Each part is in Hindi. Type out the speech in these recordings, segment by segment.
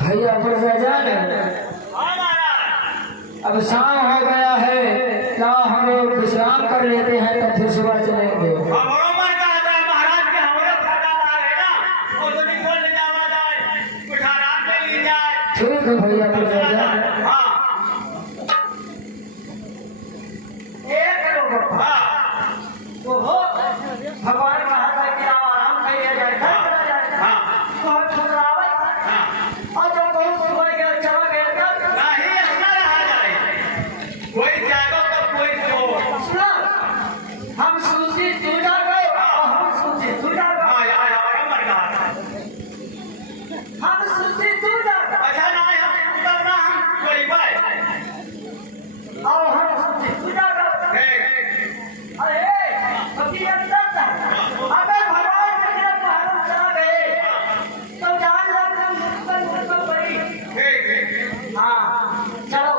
भैया अब शाम हो गया है, क्या हम लोग विश्राम कर लेते हैं तब फिर सुबह चलेंगे। ठीक है भैया भगवान कहा था कि आराम करिए जाए और जब बहुत सुबह गया चला गया नहीं ऐसा रहा जाए, कोई जागो तो कोई सो। सुना, हम सूची तू जागो और हम सूची तू जागो। हम सूची तू जागो। अच्छा ना हम करना हम कोई बाय और हम सूची तू जागो। अरे अभी अंदर अगर भगवान के तरफ हम चला गए तो जान लगना मुश्किल पड़ी। हाँ चलो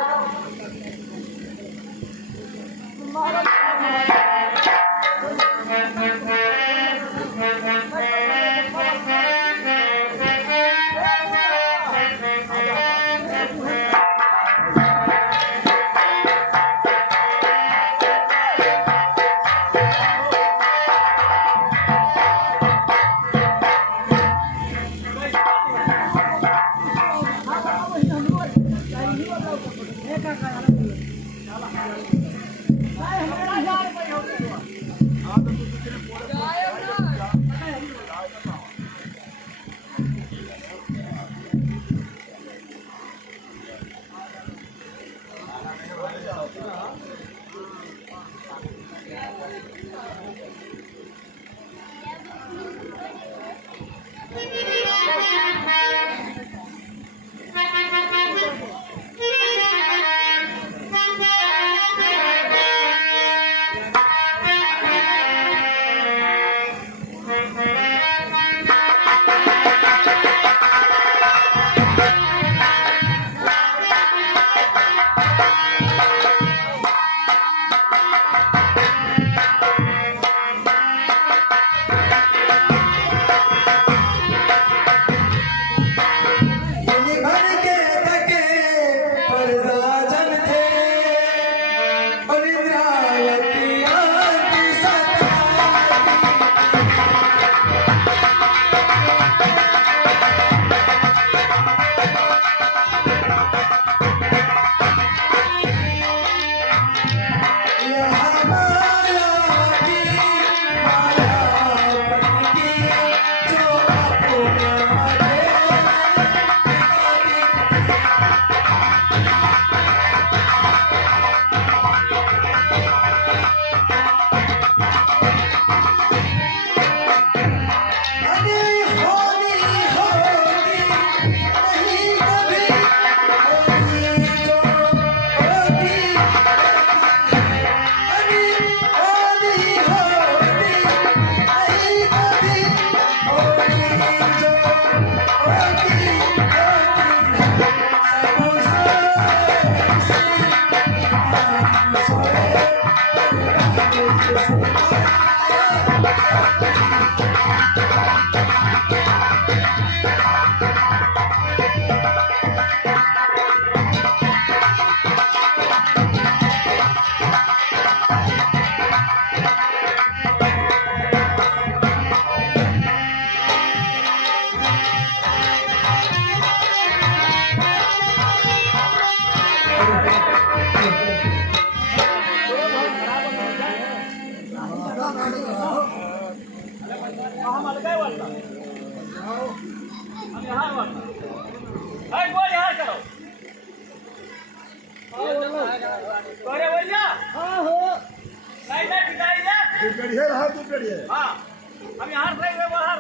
हम यहाँ से बाहर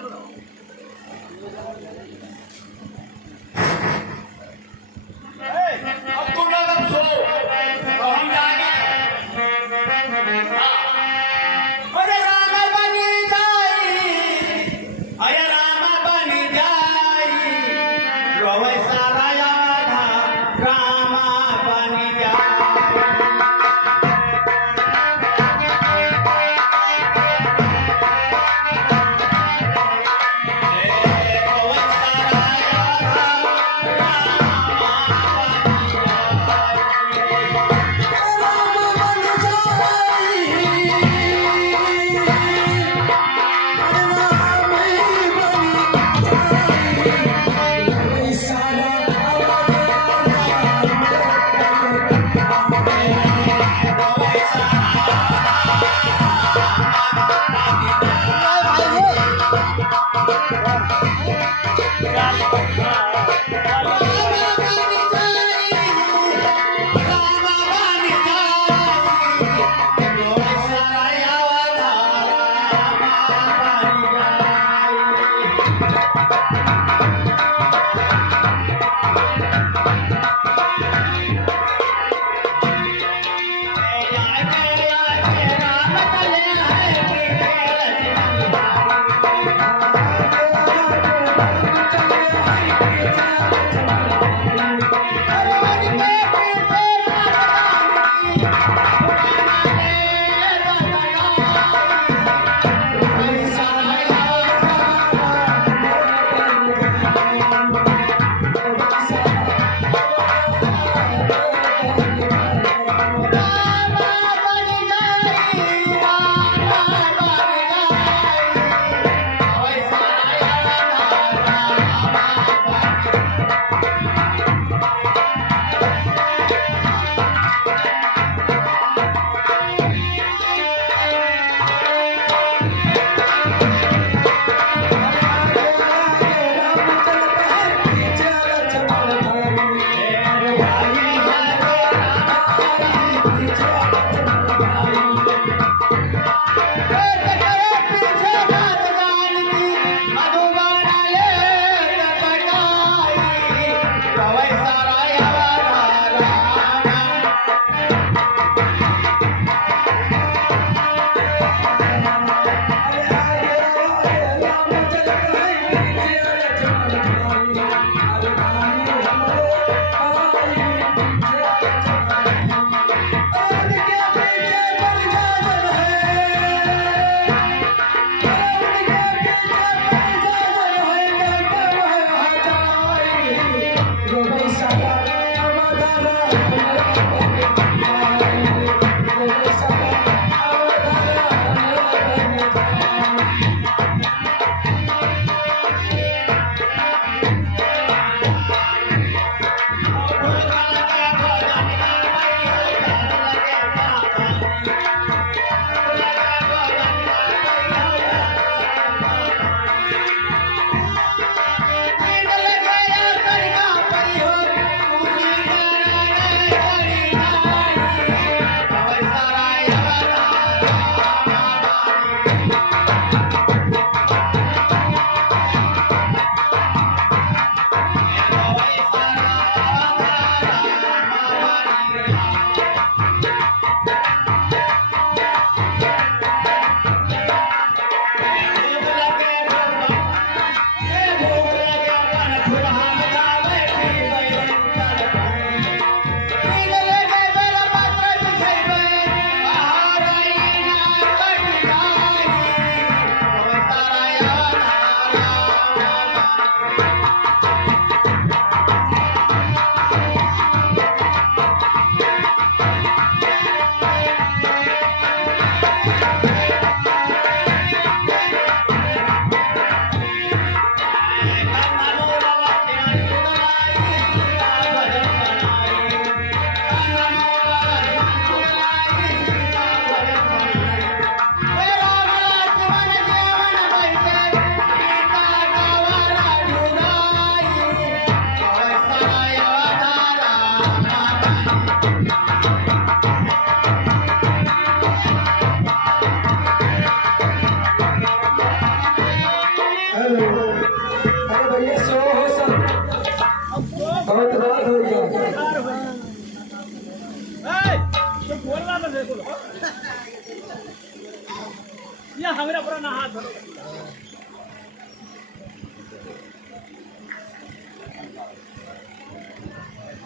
अब तुम लोग अब सो तो हम जाएंगे। अरे राम बनी जाई, अरे राम बनी जाई, रोवे सारा यादा राम बनी जाई।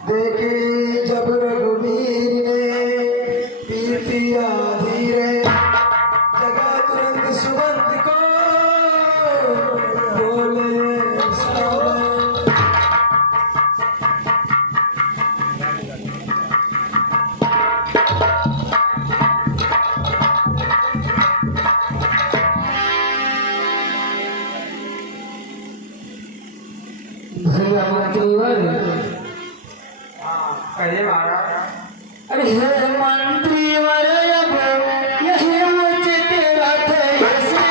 देखी जब रघुवीर ने पीतिया धीरे जगा तुरंत सुगंध को बोले सावन। कहिए महाराज। अरे हे मंत्री वर अब यही उचित रथ से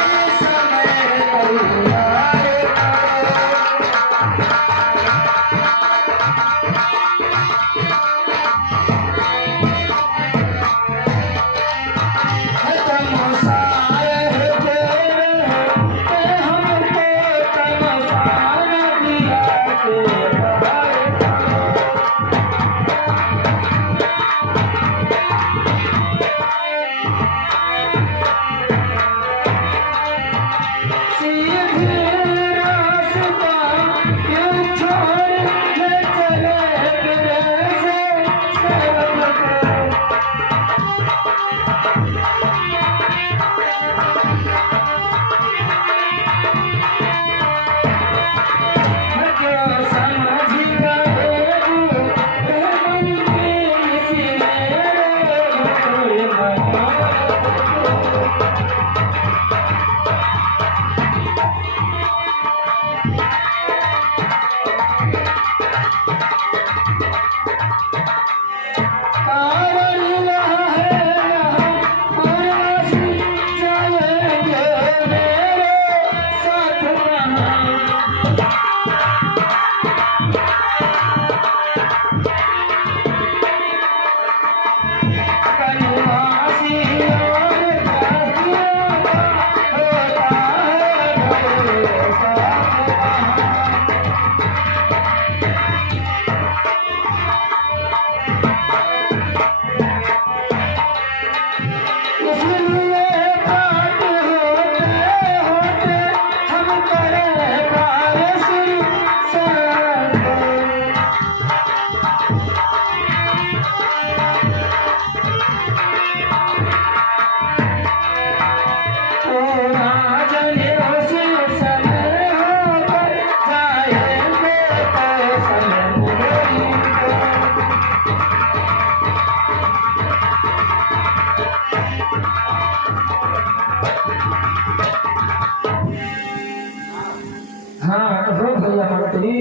हाँ हो भैया मंत्री।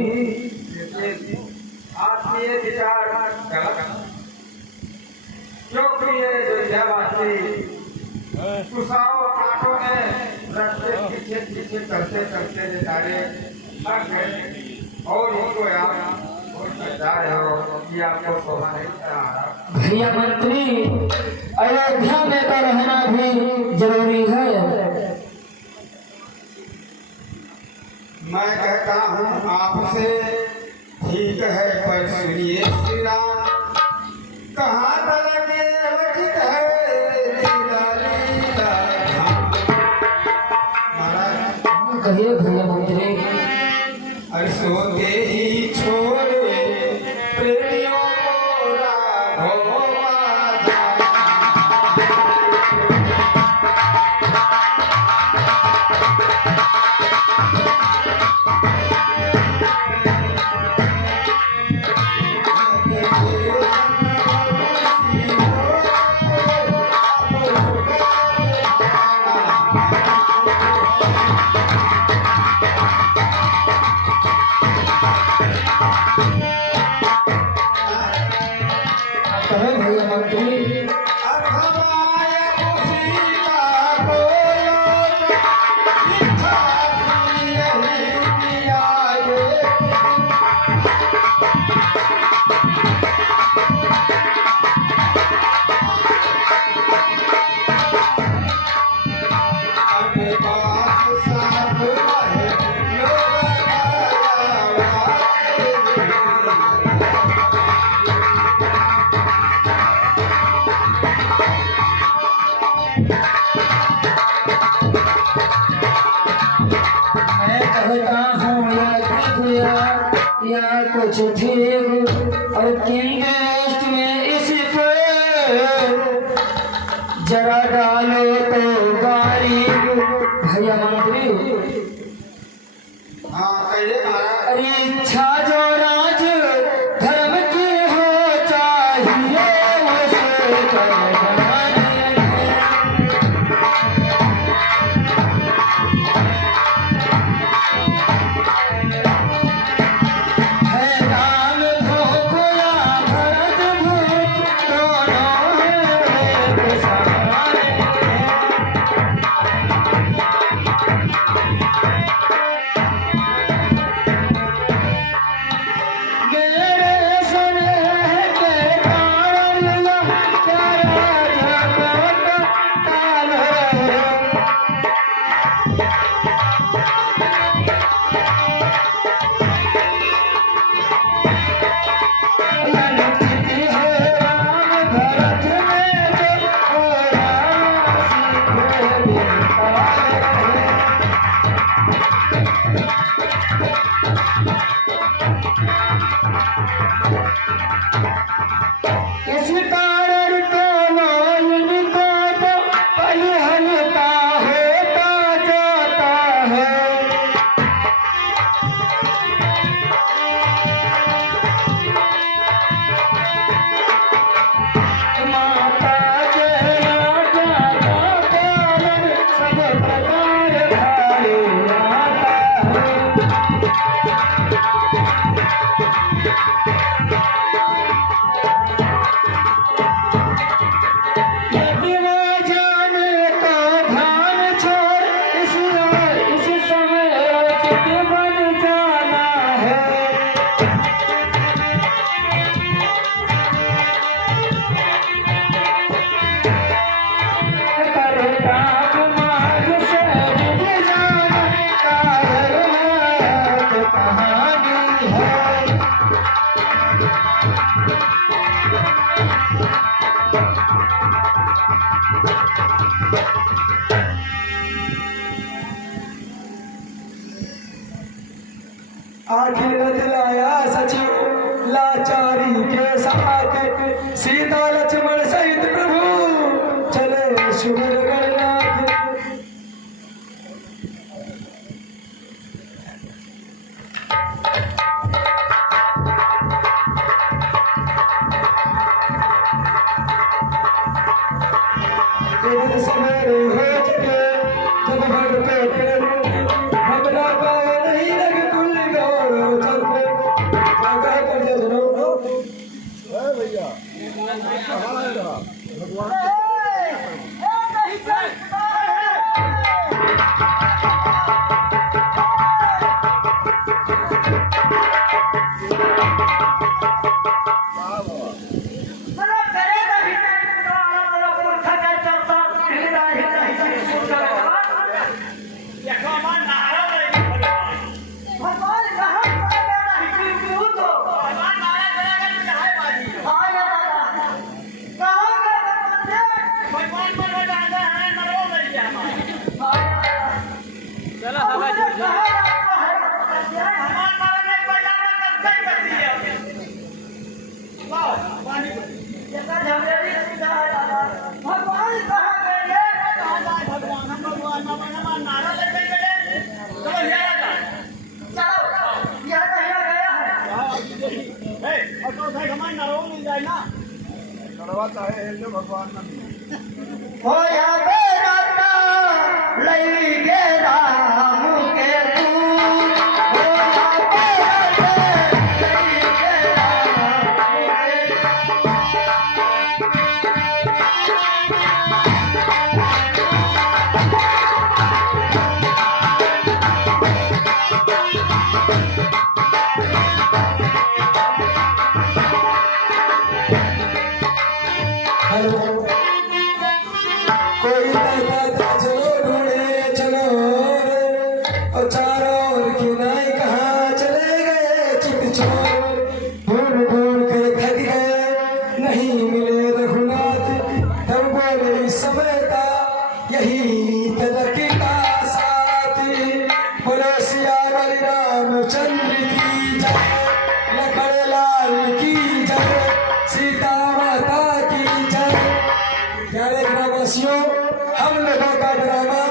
आपके ये विचार गलत क्योंकि ये विद्यावासी कुशाओं कांटों ने रस्ते पीछे पीछे करते करते बेचारे थक गए और इनको आप बता रहे हो कि आपको शोभा नहीं करा रहा। भैया मंत्री अयोध्या में तो रहना भी जरूरी है। मैं कहता हूँ आपसे ठीक है पर सुनिए श्री राम कहाँ तक ये उचित है लीला लीला धाम। महाराज कहिए भैया मंत्री। सोते ही छोड़े प्रेमियों को राघव माता। कहे भैया मंत्री। अथवाय खुशी का कोई इच्छा थी यही आए। अपने पास साथ रहे लोग मैं कहता हूँ या कुछ ठीक और किंग लिस्ट में इसको जरा डालो तो गारी। भैया मंत्री हाँ कहिए महाराज। अरे इच्छा जो राज धर्म की हो चाहिए उसे कर जाने। है राम भोग या भरत भोग दोनों है सहारे। इस कारण तो मान को तो पल हलता होता जाता है। माता के राजा का पालन सब प्रकार भाई आता है। यदि वो जाने तो ध्यान छोड़ इस समय उचित बन जाना है। करता कुमार से मिल जाना कायर कहानी है। आखिर बदलाया सचिव लाचारी के साथ सीता लक्ष्मण सहित प्रभु चले सुगर गणनाथ। दिन सवेरे हो चुके जब भगते भगना पाए नहीं लग भगवान कहाँ गए? कहाँ जाए भगवान? हम भगवान नारा लेके गए। चलो यहाँ गया है। और तो साइड हमारे नारों मिल जाए ना। कड़वा चाहे है जो भगवान ना हो या मेरा लई गे राम के तू, हो या मेरा लई गे कोई दादा चलो ढूंढे चलो, और चारों ओर की नाई कहाँ चले गए चित चोर। ढूंढ ढूंढ के थक गए नहीं मिले रघुनाथ, तब बोले इस समय का यही तरक्की का साथ। बोले सिया बलि रामचंद्र की जय, लखन लाल की जय, सीता माता की जय। प्यारे ग्रामवासियों, हम लोगों का ड्रामा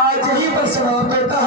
आज यहीं पर समाप्त होता है।